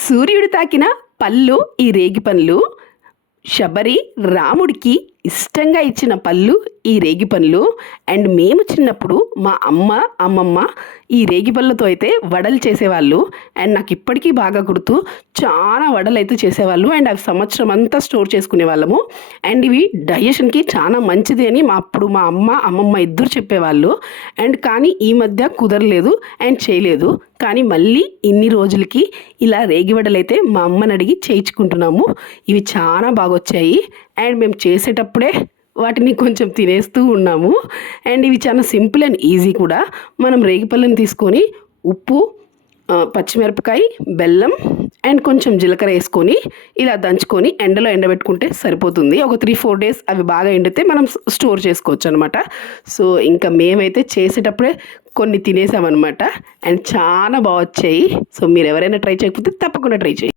సూర్యుడు తాకిన పళ్ళు ఈ రేగి పండ్లు. శబరి రాముడికి ఇష్టంగా ఇచ్చిన పళ్ళు ఈ రేగి పండ్లు. అండ్ మేము చిన్నప్పుడు మా అమ్మమ్మ ఈ రేగి పళ్ళతో అయితే వడలు చేసేవాళ్ళు. అండ్ నాకు ఇప్పటికీ బాగా గుర్తు, చాలా వడలు అయితే చేసేవాళ్ళు. అండ్ అవి సంవత్సరం అంతా స్టోర్ చేసుకునే వాళ్ళము. అండ్ ఇవి డైజెషన్కి చాలా మంచిది అని మా అమ్మమ్మ ఇద్దరు చెప్పేవాళ్ళు. అండ్ కానీ ఈ మధ్య కుదరలేదు అండ్ చేయలేదు. కానీ మళ్ళీ ఇన్ని రోజులకి ఇలా రేగి వడలు అయితే మా అమ్మని అడిగి చేయించుకుంటున్నాము. ఇవి చాలా బాగా వచ్చాయి. అండ్ మేము చేసేటప్పుడే వాటిని కొంచెం తినేస్తూ ఉన్నాము. అండ్ ఇవి చాలా సింపుల్ అండ్ ఈజీ కూడా. మనం రేగిపళ్ళని తీసుకొని ఉప్పు, పచ్చిమిరపకాయ, బెల్లం అండ్ కొంచెం జీలకర్ర వేసుకొని ఇలా దంచుకొని ఎండలో ఎండబెట్టుకుంటే సరిపోతుంది. ఒక 3-4 డేస్ అవి బాగా ఎండితే మనం స్టోర్ చేసుకోవచ్చు అనమాట. సో ఇంకా మేమైతే చేసేటప్పుడే కొన్ని తినేసామన్నమాట. అండ్ చాలా బాగా వచ్చాయి. సో మీరు ఎవరైనా ట్రై చేయకపోతే తప్పకుండా ట్రై చేయండి.